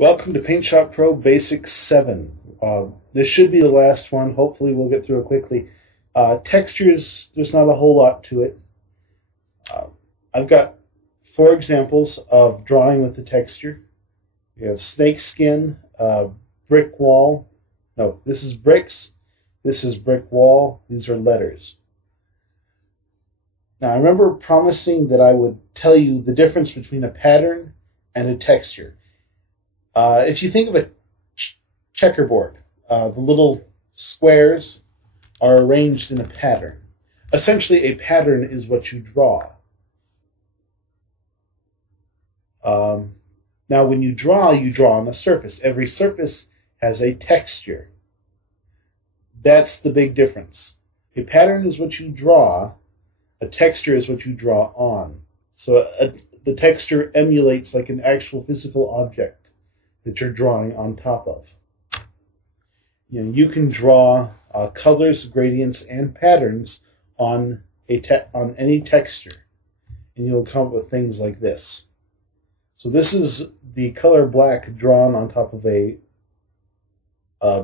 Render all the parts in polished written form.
Welcome to PaintShop Pro Basic 7. This should be the last one. Hopefully we'll get through it quickly. Textures, there's not a whole lot to it. I've got 4 examples of drawing with the texture. We have snake skin, brick wall. No, this is bricks. This is brick wall. These are letters. Now I remember promising that I would tell you the difference between a pattern and a texture. If you think of a checkerboard, the little squares are arranged in a pattern. Essentially, a pattern is what you draw. Now, when you draw on a surface. Every surface has a texture. That's the big difference. A pattern is what you draw. A texture is what you draw on. So the texture emulates like an actual physical object that you're drawing on top of. You can draw colors, gradients, and patterns on any texture, and you'll come up with things like this. So this is the color black drawn on top of a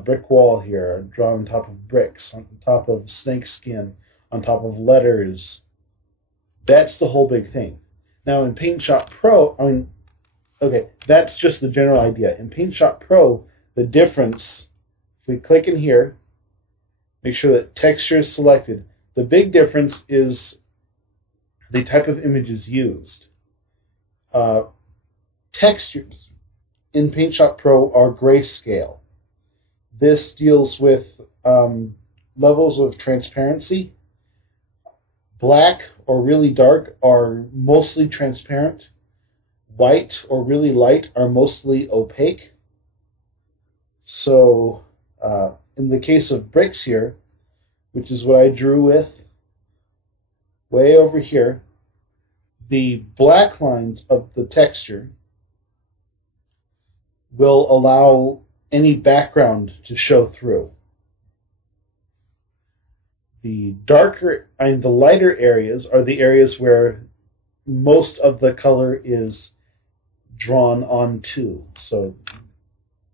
brick wall here, drawn on top of bricks, on top of snake skin, on top of letters. That's the whole big thing. Now in PaintShop Pro, okay, that's just the general idea. In PaintShop Pro, the difference, if we click in here, make sure that texture is selected, the big difference is the type of images used. Textures in PaintShop Pro are grayscale. This deals with levels of transparency. Black or really dark are mostly transparent. White or really light are mostly opaque. So in the case of bricks here, which is what I drew with, way over here, the black lines of the texture will allow any background to show through. The lighter areas are the areas where most of the color is drawn onto. So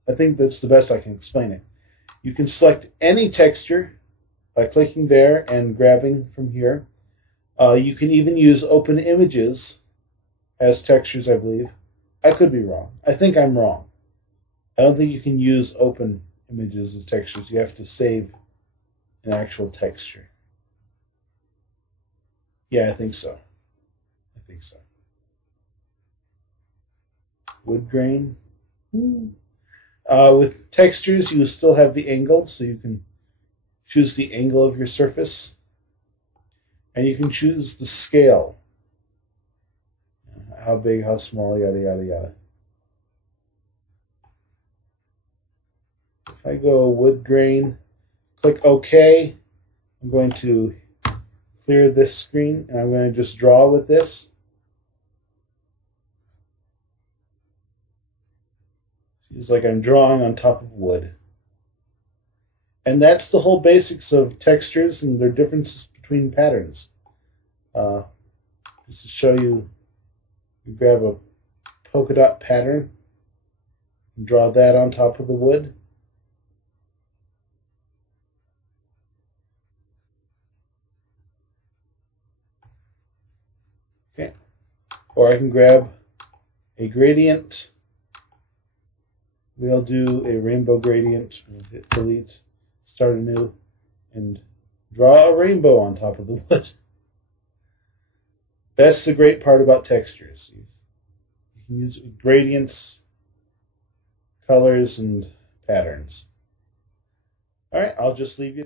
I think that's the best I can explain it. You can select any texture by clicking there and grabbing from here. You can even use open images as textures, I believe. I could be wrong. I think I'm wrong. I don't think you can use open images as textures. You have to save an actual texture. Yeah, I think so. Wood grain. With textures, you still have the angle, so you can choose the angle of your surface. And you can choose the scale. How big, how small, yada, yada, yada. If I go wood grain, click OK, I'm going to clear this screen, and I'm going to just draw with this. It's like I'm drawing on top of wood. And that's the whole basics of textures and their differences between patterns. Just to show you, you grab a polka dot pattern and draw that on top of the wood. Okay. Or I can grab a gradient. We'll do a rainbow gradient. We'll hit delete, start anew, and draw a rainbow on top of the wood. That's the great part about textures. You can use gradients, colors, and patterns. All right, I'll just leave you.